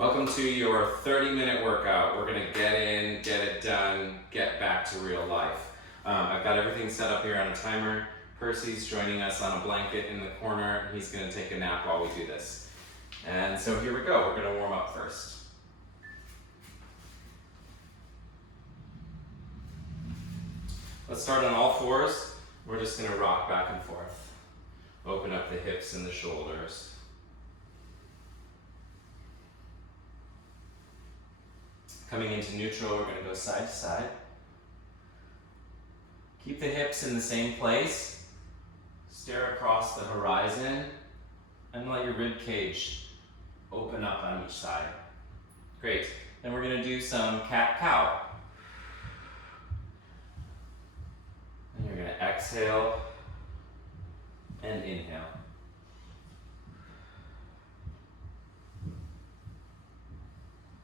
Welcome to your 30-minute workout. We're gonna get in, get it done, get back to real life. I've got everything set up here on a timer. Percy's joining us on a blanket in the corner. He's gonna take a nap while we do this. And so here we go. We're gonna warm up first. Let's start on all fours. We're just gonna rock back and forth. Open up the hips and the shoulders. Coming into neutral, we're gonna go side to side. Keep the hips in the same place. Stare across the horizon and let your rib cage open up on each side. Great. Then we're gonna do some cat-cow. And you're gonna exhale and inhale.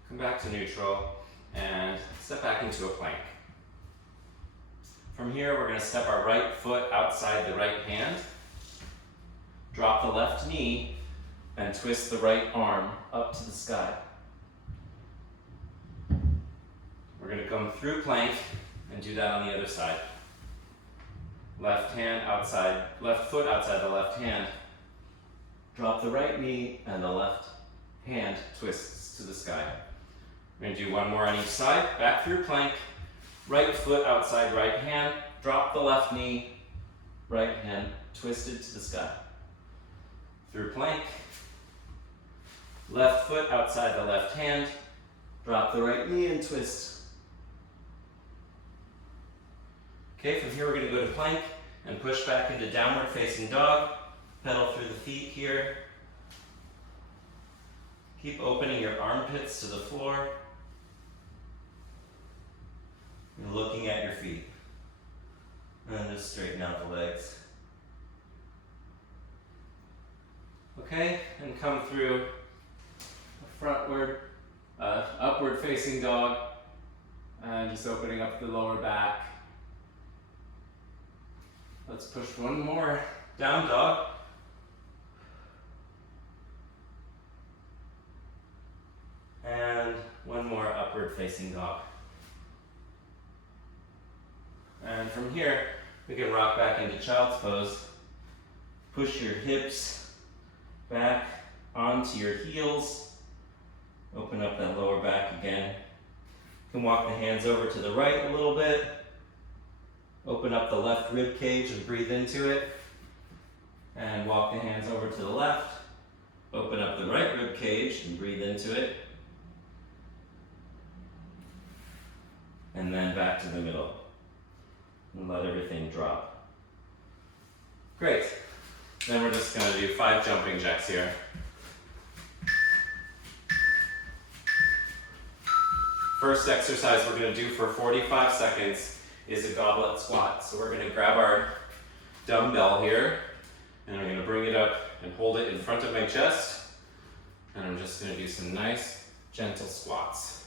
Come back to neutral and step back into a plank. From here, we're going to step our right foot outside the right hand, drop the left knee, and twist the right arm up to the sky. We're going to come through plank and do that on the other side. Left foot outside the left hand, drop the right knee, and the left hand twists to the sky. We're going to do one more on each side. Back through plank, right foot outside right hand, drop the left knee, right hand twisted to the sky. Through plank, left foot outside the left hand, drop the right knee and twist. Okay, from here we're going to go to plank and push back into downward facing dog. Pedal through the feet here. Keep opening your armpits to the floor. You're looking at your feet. And just straighten out the legs. Okay, and come through upward facing dog. And just opening up the lower back. Let's push one more down dog. And one more upward facing dog. And from here, we can rock back into child's pose. Push your hips back onto your heels. Open up that lower back again. You can walk the hands over to the right a little bit. Open up the left rib cage and breathe into it. And walk the hands over to the left. Open up the right rib cage and breathe into it. And then back to the middle. And let everything drop. Great. Then we're just going to do 5 jumping jacks here. First exercise we're going to do for 45 seconds is a goblet squat. So we're going to grab our dumbbell here, and I'm going to bring it up and hold it in front of my chest. And I'm just going to do some nice, gentle squats.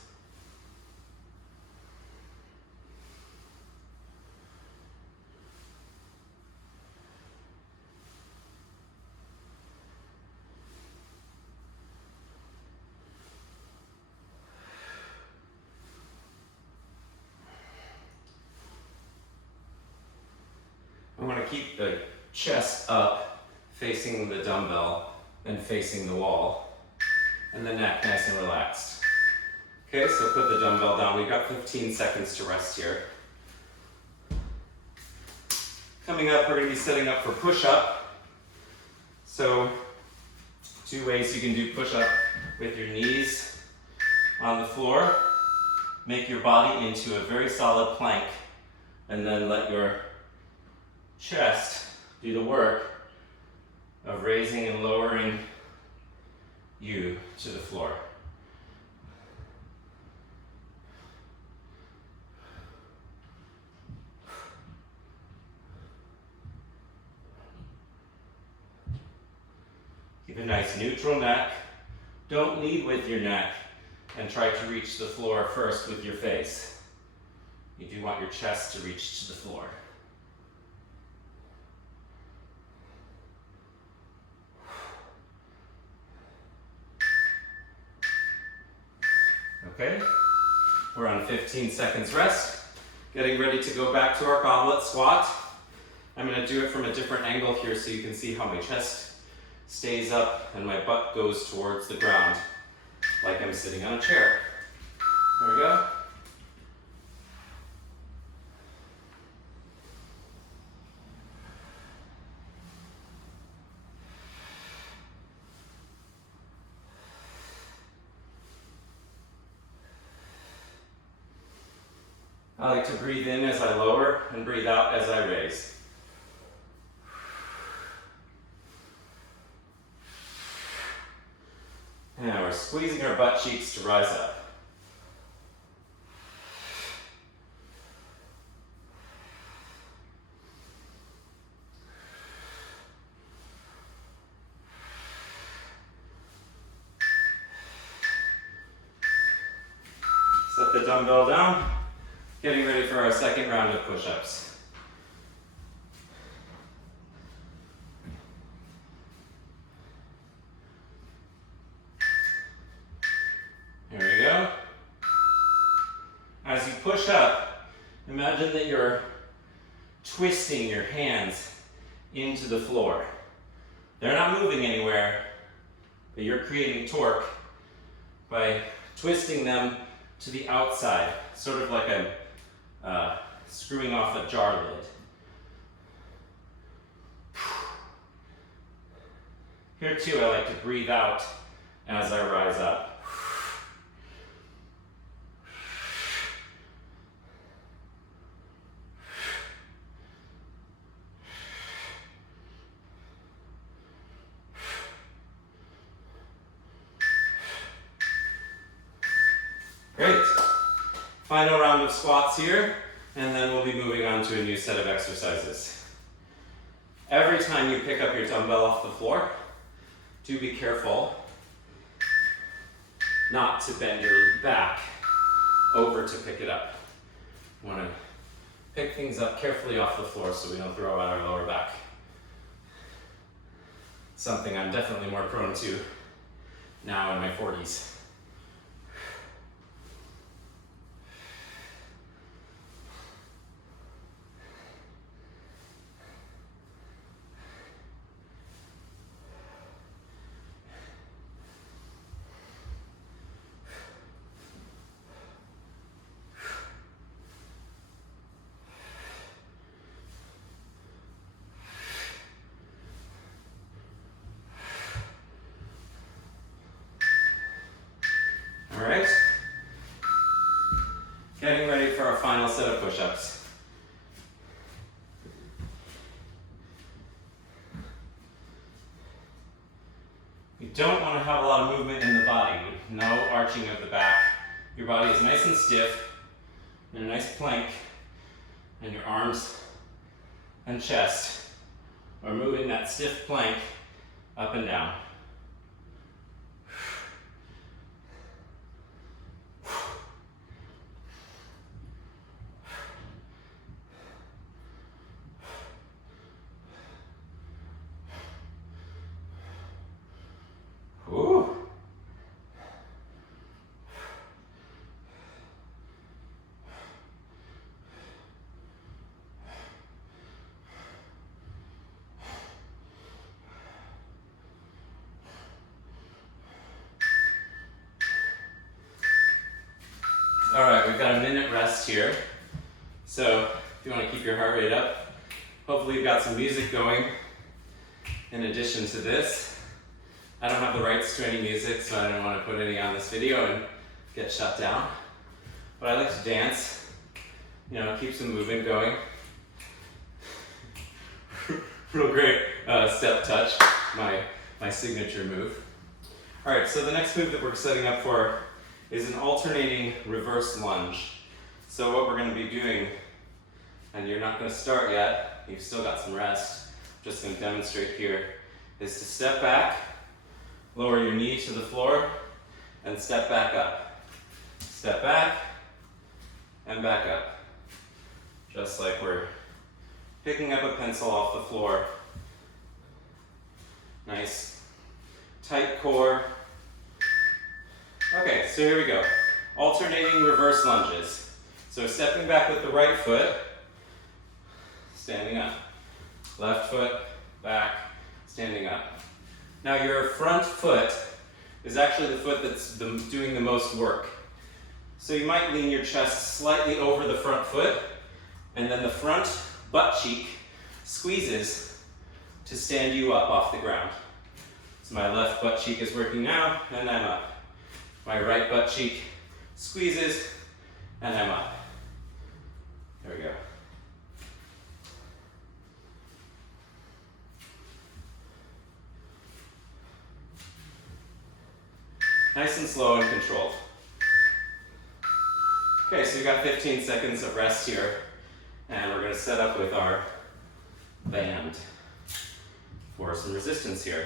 I want to keep the chest up, facing the dumbbell and facing the wall, and the neck nice and relaxed. Okay, so put the dumbbell down. We've got 15 seconds to rest here. Coming up, we're going to be setting up for push-up. So, 2 ways you can do push-up: with your knees on the floor, make your body into a very solid plank, and then let your chest do the work of raising and lowering you to the floor. Keep a nice neutral neck. Don't lead with your neck and try to reach the floor first with your face. You do want your chest to reach to the floor. Okay, we're on 15 seconds rest. Getting ready to go back to our goblet squat. I'm going to do it from a different angle here so you can see how my chest stays up and my butt goes towards the ground, like I'm sitting on a chair. There we go. I like to breathe in as I lower and breathe out as I raise. Now we're squeezing our butt cheeks to rise up. Set the dumbbell down. Getting ready for our second round of push-ups. Here we go. As you push up, imagine that you're twisting your hands into the floor. They're not moving anywhere, but you're creating torque by twisting them to the outside, sort of like a screwing off a jar lid. Here too, I like to breathe out as I rise up. Great. Final round of squats here, and then we'll be moving on to a new set of exercises. Every time you pick up your dumbbell off the floor, do be careful not to bend your back over to pick it up. You want to pick things up carefully off the floor so we don't throw out our lower back. Something I'm definitely more prone to now in my 40s. All right, getting ready for our final set of push-ups. You don't want to have a lot of movement in the body, no arching of the back. Your body is nice and stiff, in a nice plank, and your arms and chest are moving that stiff plank up and down. All right, we've got a minute rest here. So if you want to keep your heart rate up, hopefully you've got some music going in addition to this. I don't have the rights to any music, so I don't want to put any on this video and get shut down. But I like to dance, keep some movement going. Real great step touch, my signature move. All right, so the next move that we're setting up for is an alternating reverse lunge. So what we're going to be doing, and you're not going to start yet, you've still got some rest, just going to demonstrate here, is to step back, lower your knee to the floor, and step back up. Step back, and back up. Just like we're picking up a pencil off the floor. Nice, tight core. Okay, so here we go. alternating reverse lunges. So stepping back with the right foot, standing up. Left foot, back, standing up. Now your front foot is actually the foot that's doing the most work. So you might lean your chest slightly over the front foot, and then the front butt cheek squeezes to stand you up off the ground. So my left butt cheek is working now, and I'm up. My right butt cheek squeezes, and I'm up. There we go. Nice and slow and controlled. Okay, so we got 15 seconds of rest here, and we're going to set up with our band for some resistance here.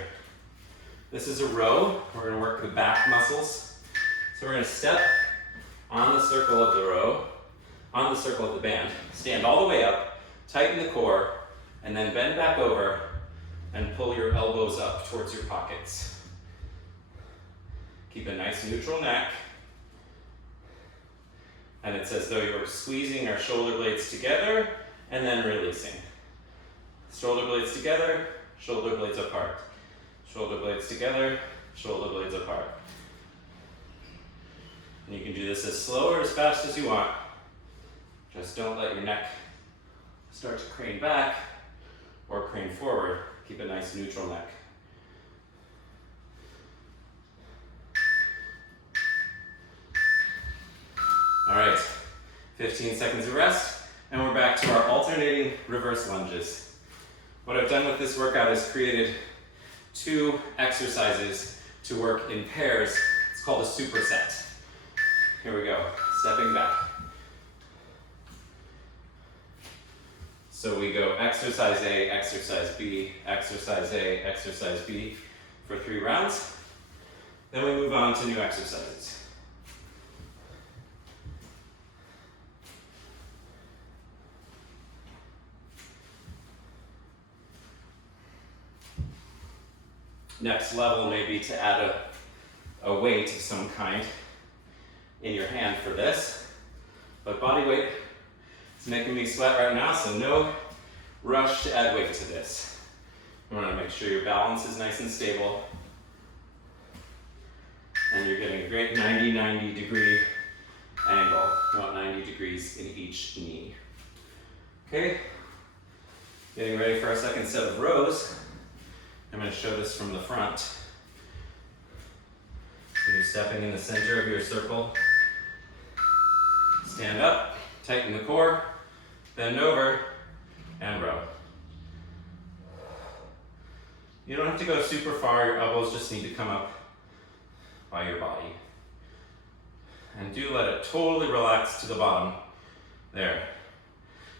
This is a row. We're going to work the back muscles. So we're going to step on the circle of the row, on the circle of the band, stand all the way up, tighten the core, and then bend back over and pull your elbows up towards your pockets. Keep a nice neutral neck. And it's as though you're squeezing our shoulder blades together and then releasing. Shoulder blades together, shoulder blades apart. Shoulder blades together, shoulder blades apart. And you can do this as slow or as fast as you want. Just don't let your neck start to crane back or crane forward. Keep a nice neutral neck. All right, 15 seconds of rest, and we're back to our alternating reverse lunges. What I've done with this workout is created 2 exercises to work in pairs. It's called a superset. Here we go, stepping back. So we go exercise A, exercise B, exercise A, exercise B for 3 rounds. Then we move on to new exercises. Next level may be to add a weight of some kind in your hand for this, but body weight is making me sweat right now, so no rush to add weight to this. You want to make sure your balance is nice and stable, and you're getting a great 90 degree angle, about 90 degrees in each knee. Okay, getting ready for our second set of rows. I'm going to show this from the front. So you're stepping in the center of your circle. Stand up, tighten the core, bend over, and row. You don't have to go super far, your elbows just need to come up by your body. And do let it totally relax to the bottom. There.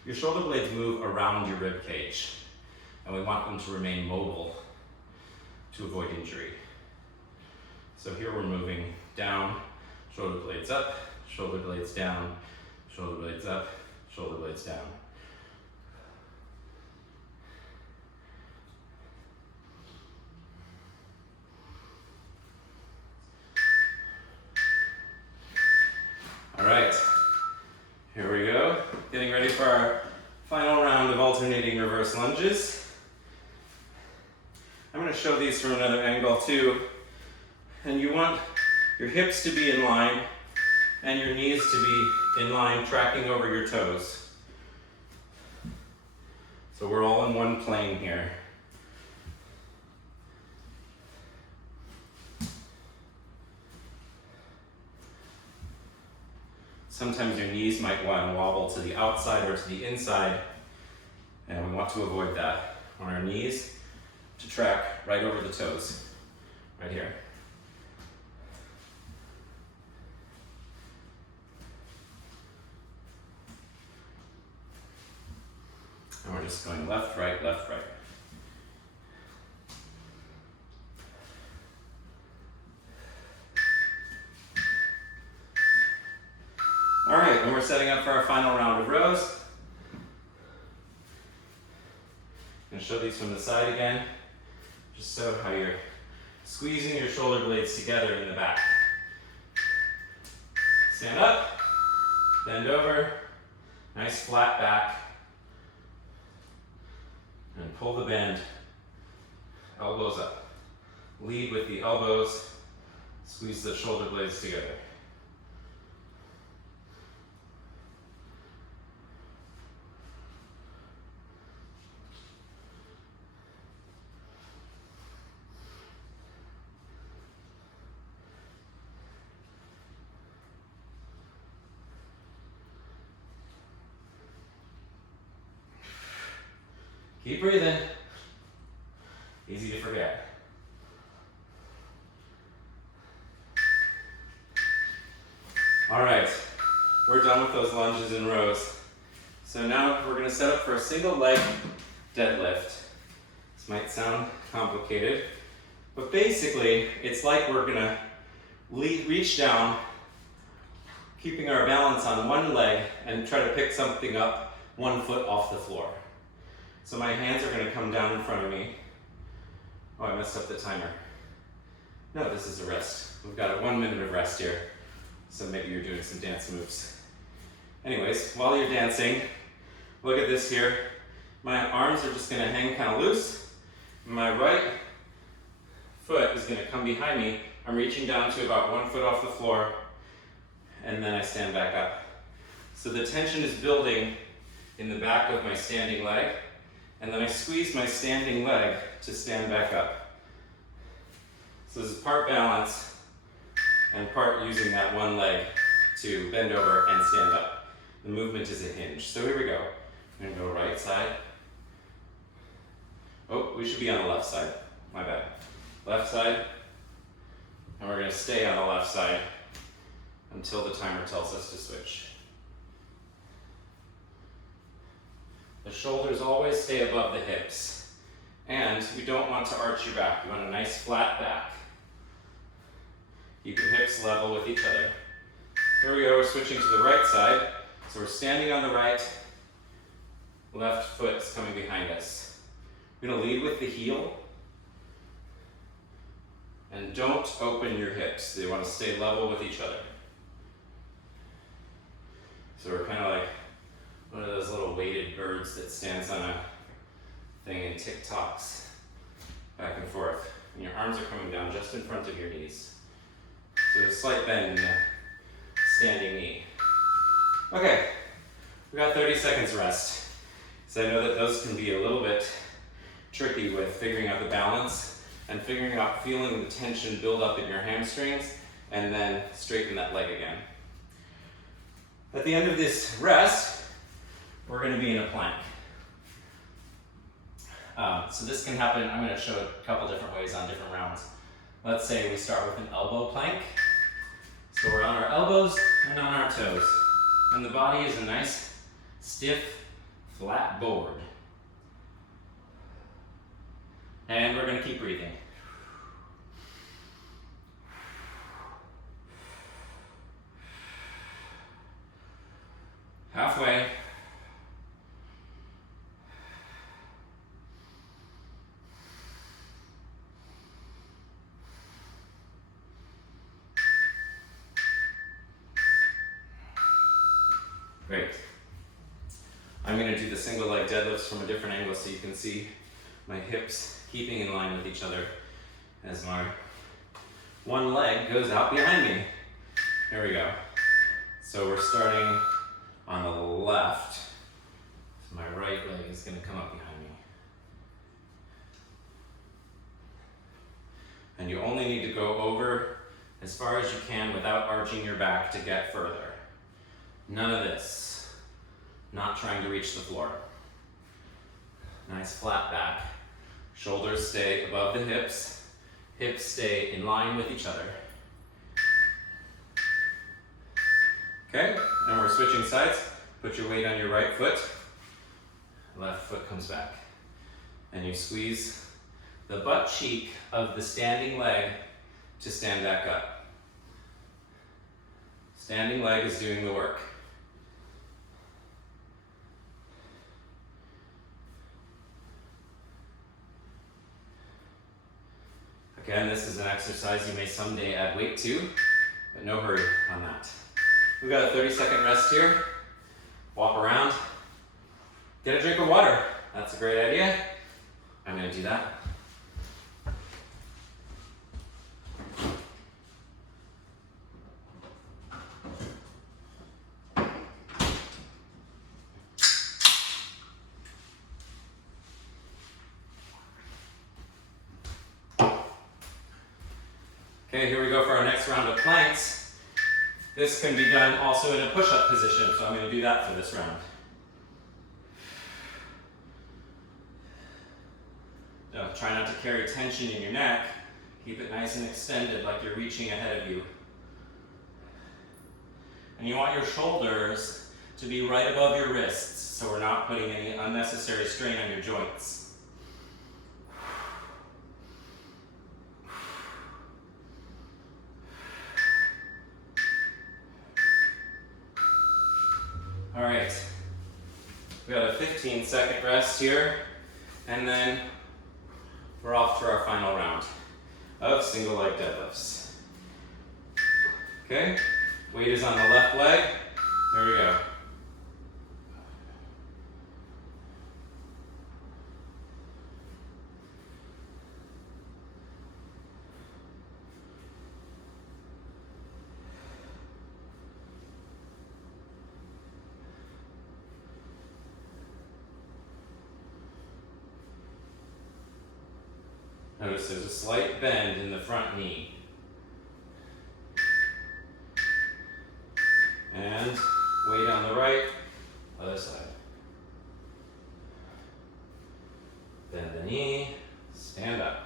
Your shoulder blades move around your rib cage, and we want them to remain mobile to avoid injury. So here we're moving down, shoulder blades up, shoulder blades down, shoulder blades up, shoulder blades down. All right, here we go. Getting ready for our final round of alternating reverse lunges. I'm going to show these from another angle too. And you want your hips to be in line and your knees to be in line, tracking over your toes. So we're all in one plane here. Sometimes your knees might want to wobble to the outside or to the inside, and we want to avoid that. On our knees, to track right over the toes, right here. And we're just going left, right, left, right. All right, and we're setting up for our final round of rows. I'm gonna show these from the side again, just so how you're squeezing your shoulder blades together in the back. Stand up, bend over, nice flat back, and pull the bend, elbows up. Lead with the elbows, squeeze the shoulder blades together. Keep breathing. Easy to forget. All right, we're done with those lunges and rows. So now we're gonna set up for a single leg deadlift. This might sound complicated, but basically it's like we're gonna reach down, keeping our balance on one leg and try to pick something up 1 foot off the floor. So my hands are gonna come down in front of me. Oh, I messed up the timer. No, this is a rest. We've got a 1 minute of rest here. So maybe you're doing some dance moves. Anyways, while you're dancing, look at this here. My arms are just gonna hang kind of loose. My right foot is gonna come behind me. I'm reaching down to about 1 foot off the floor, and then I stand back up. So the tension is building in the back of my standing leg, and then I squeeze my standing leg to stand back up. So this is part balance and part using that one leg to bend over and stand up. The movement is a hinge. So here we go. I'm gonna go right side. Oh, we should be on the left side. My bad. Left side. And we're gonna stay on the left side until the timer tells us to switch. The shoulders always stay above the hips. And you don't want to arch your back. You want a nice flat back. Keep your hips level with each other. Here we go, we're switching to the right side. So we're standing on the right, left foot is coming behind us. We're gonna lead with the heel. And don't open your hips. They want to stay level with each other. So we're kind of like one of those little weighted birds that stands on a thing and tick-tocks back and forth. And your arms are coming down just in front of your knees. So there's a slight bend in the standing knee. Okay, we got 30 seconds rest. So I know that those can be a little bit tricky with figuring out the balance and figuring out feeling the tension build up in your hamstrings and then straighten that leg again. At the end of this rest, we're going to be in a plank. So this can happen, I'm going to show a couple different ways on different rounds. Let's say we start with an elbow plank. So we're on our elbows and on our toes. And the body is a nice, stiff, flat board. And we're going to keep breathing. Halfway. Great. I'm going to do the single leg deadlifts from a different angle so you can see my hips keeping in line with each other as my one leg goes out behind me. Here we go. So we're starting on the left. So my right leg is going to come up behind me. And you only need to go over as far as you can without arching your back to get further. None of this. Not trying to reach the floor. Nice flat back. Shoulders stay above the hips. Hips stay in line with each other. Okay, and we're switching sides. Put your weight on your right foot. Left foot comes back. And you squeeze the butt cheek of the standing leg to stand back up. Standing leg is doing the work. Again, this is an exercise you may someday add weight to, but no hurry on that. We've got a 30-second rest here. Walk around. Get a drink of water. That's a great idea. I'm going to do that. Okay, here we go for our next round of planks. This can be done also in a push-up position, so I'm going to do that for this round. Now, try not to carry tension in your neck. Keep it nice and extended like you're reaching ahead of you. And you want your shoulders to be right above your wrists, so we're not putting any unnecessary strain on your joints. All right, we got a 15-second rest here, and then we're off to our final round of single leg deadlifts. Okay, weight is on the left leg. There we go. Notice there's a slight bend in the front knee. And weight on the right, other side. Bend the knee, stand up.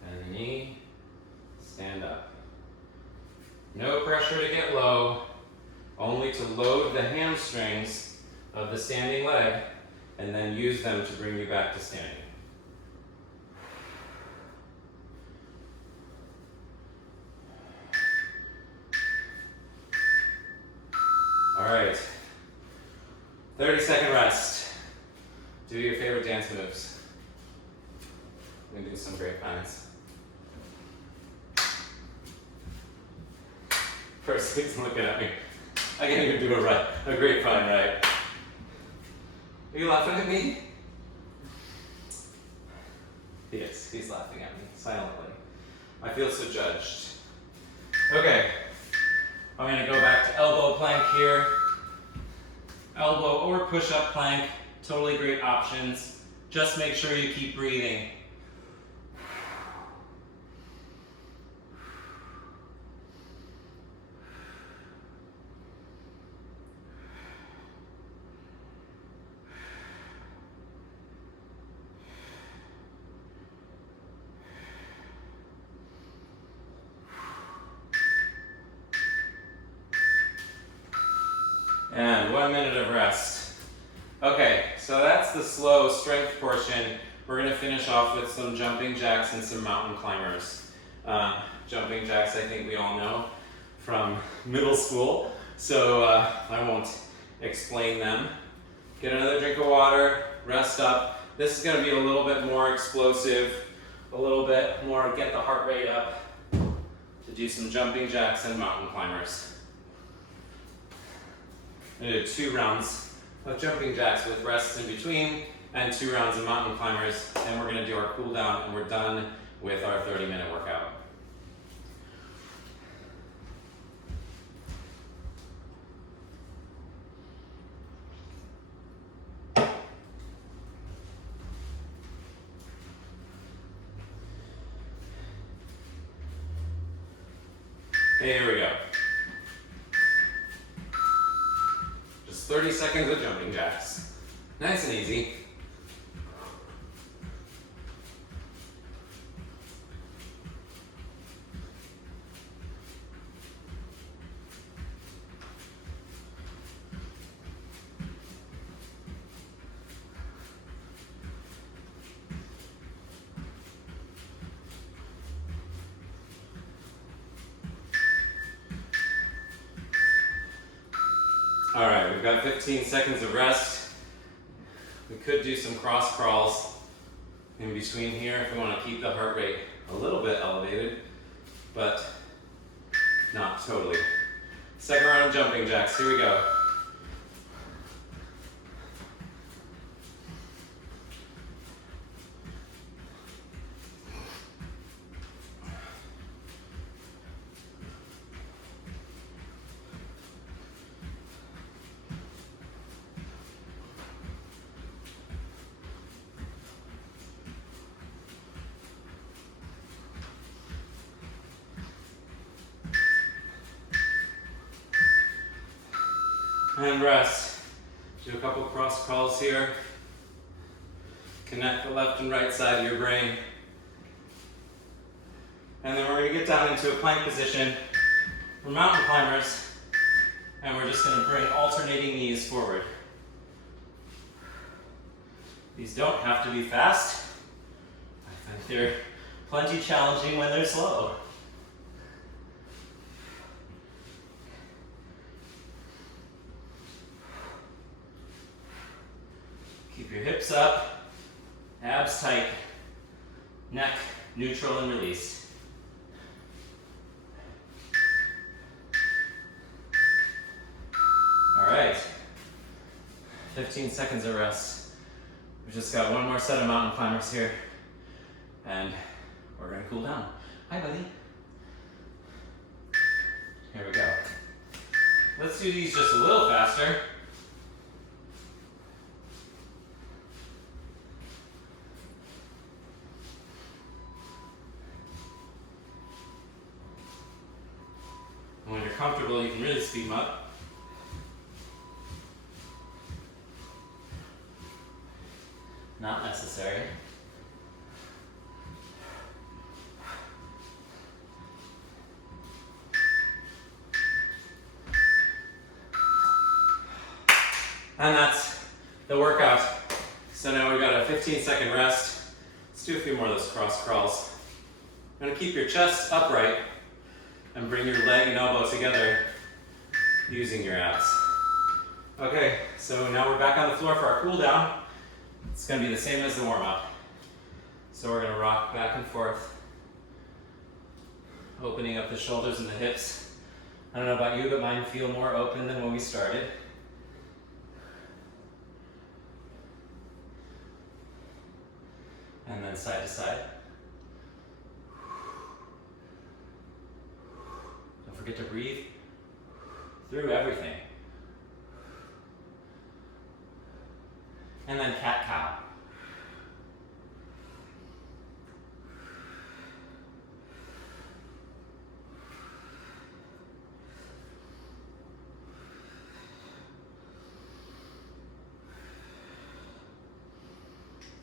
Bend the knee, stand up. No pressure to get low, only to load the hamstrings of the standing leg and then use them to bring you back to standing. All right, 30-second rest. Do your favorite dance moves. We can do some great finds. First, he's looking at me. I can't even do a great fine right. Are you laughing at me? He is. He's laughing at me silently. I feel so judged. Okay. I'm going to go back to elbow plank here. Elbow or push-up plank, totally great options. Just make sure you keep breathing. And 1 minute of rest. Okay, so that's the slow strength portion. We're going to finish off with some jumping jacks and some mountain climbers. Jumping jacks, I think we all know from middle school, so I won't explain them. Get another drink of water, rest up. This is going to be a little bit more explosive, a little bit more get the heart rate up to do some jumping jacks and mountain climbers. I'm going to do 2 rounds of jumping jacks with rests in between and 2 rounds of mountain climbers, and we're going to do our cool down, and we're done with our 30-minute workout. Okay, here we go. 30 seconds of jumping jacks. Nice and easy. All right, we've got 15 seconds of rest. We could do some cross crawls in between here if we want to keep the heart rate a little bit elevated, but not totally. Second round of jumping jacks, here we go. And rest. Do a couple cross crawls here. Connect the left and right side of your brain. And then we're going to get down into a plank position. We're mountain climbers. And we're just going to bring alternating knees forward. These don't have to be fast. I think they're plenty challenging when they're slow. Keep your hips up, abs tight, neck neutral and released. All right, 15 seconds of rest. We've just got one more set of mountain climbers here, and we're gonna cool down. Hi, buddy. Here we go. Let's do these just a little faster. When you're comfortable, you can really speed them up. Not necessary. And that's the workout. So now we've got a 15-second rest. Let's do a few more of those cross crawls. I'm gonna keep your chest upright and bring your leg and elbow together using your abs. Okay, so now we're back on the floor for our cool down. It's gonna be the same as the warm up. So we're gonna rock back and forth, opening up the shoulders and the hips. I don't know about you, but mine feel more open than when we started. And then side to side. Don't forget to breathe through everything. And then cat-cow.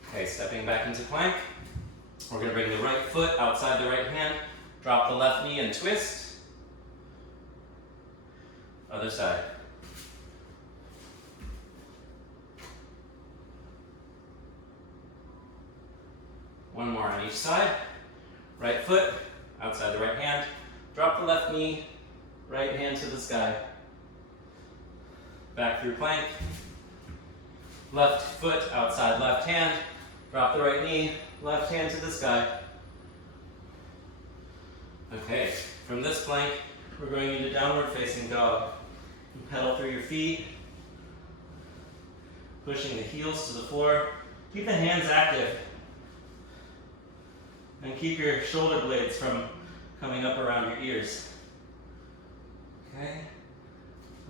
Okay, stepping back into plank. We're going to bring the right foot outside the right hand. Drop the left knee and twist. Other side. One more on each side. Right foot, outside the right hand. Drop the left knee, right hand to the sky. Back through plank. Left foot, outside left hand. Drop the right knee, left hand to the sky. Okay, from this plank, we're going into downward facing dog. You pedal through your feet, pushing the heels to the floor. Keep the hands active. And keep your shoulder blades from coming up around your ears. Okay?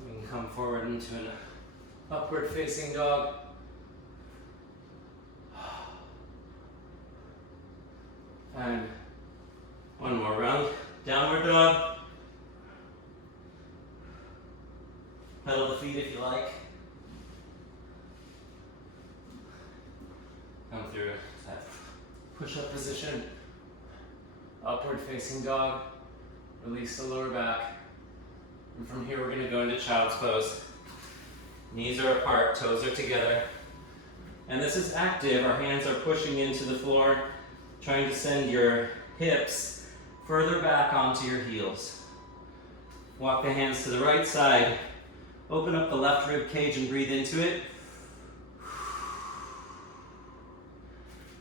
We can come forward into an upward facing dog. And one more round. Downward dog. Pedal the feet if you like. Come through that push-up position. Upward facing dog. Release the lower back. And from here we're going to go into child's pose. Knees are apart, toes are together. And this is active. Our hands are pushing into the floor, trying to send your hips further back onto your heels. Walk the hands to the right side. Open up the left rib cage and breathe into it.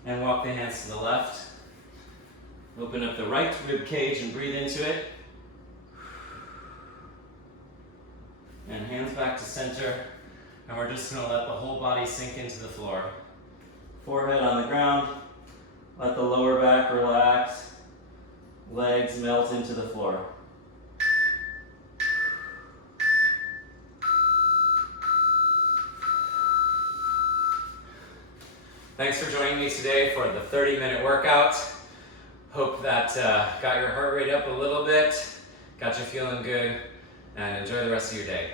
And walk the hands to the left. Open up the right rib cage and breathe into it. And hands back to center. And we're just gonna let the whole body sink into the floor. Forehead on the ground. Let the lower back relax. Legs melt into the floor. Thanks for joining me today for the 30-minute workout. Hope that got your heart rate up a little bit, got you feeling good, and enjoy the rest of your day.